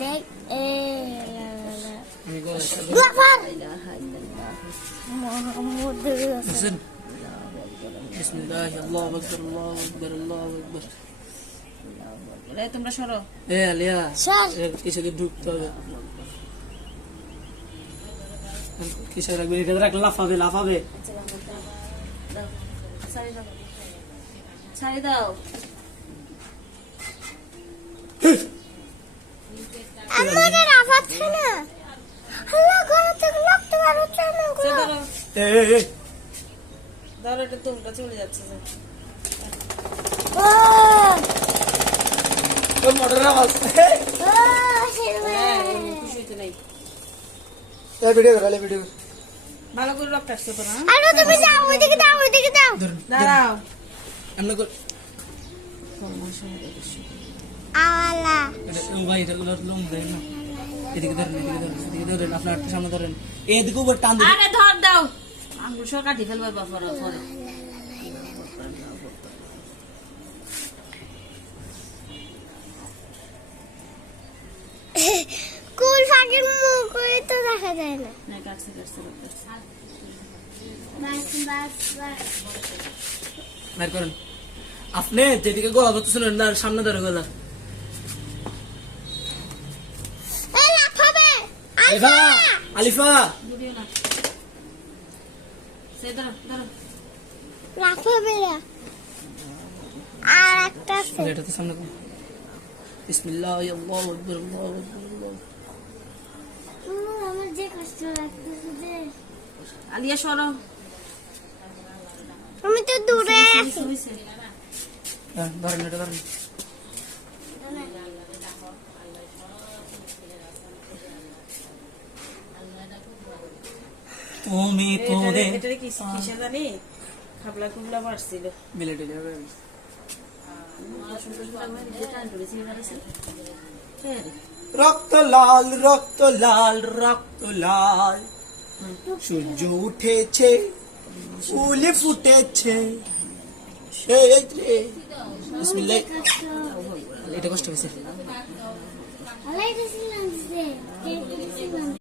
দেখ আমি গলা মোহাম্মদ বিসমিল্লাহ আল্লাহু আকবার আল্লাহু আকবার আল্লাহু আকবার। এই তোমরা সরো। আলিয়া স্যার কিসে ঢুকতে হবে কিসে রাখবে এটা রাখলে লাফাবে লাফাবে। দাও ছাড়ি দাও আমাদের আফাত না আল্লাহ ঘরে থেকে লাগতে পারছে না ধরো এই ধরো, এটা তোমরা চলে যাচ্ছে যে। ও ও মোটর আওয়াজ ও শিরবে এমনি খুশি হইতে নাই। এই ভিডিও করে ভিডিও ভালো করে রক্ত আসছে তো না। আরে তুমি যাও ওইদিকে দাও দাঁড়াও এমন করে আওয়ালা ভাই এটা লুম দেয় না। এদিকে ধরেন এদিকে ধরেন আপনার সামনে ধরেন এদিকে উপর টান দিন। আরে ধর দাও, আঙ্গুল সহ কাটি ফেলবে বাপরা পরে। কুল ফাঁকের মুখ তো দেখা যায় না না কাটছে রক্ত আসছে। বাস বের করেন আপনি যেদিকে গলা ধরতেছেন না সামনে ধরে গলা। এই লাফাবে আলিফা আলিফা ভিডিও না সে ধরো লাফাবে না আর একটা আছে এটা তো সামনে বিসমিল্লাহ আল্লাহু আকবার আল্লাহু আকবার আল্লাহু আকবার। আমার যে কষ্ট লাগতেছে যে আলিয়া সরো। আমি তো দূরে আছি হইছে হ্যাঁ ধরেন এটা ধরেন। তুমি তোরে এটারে কিসে জানি খাবলা কুবলা পারছিল। মিলিটারি হবে রক্ত লাল রক্ত লাল রক্ত লাল সূর্য উঠেছে ফুল ফুটেছে বিসমিল্লাহ। এটা কষ্ট হয়েছে আলাইকুম আসসালাম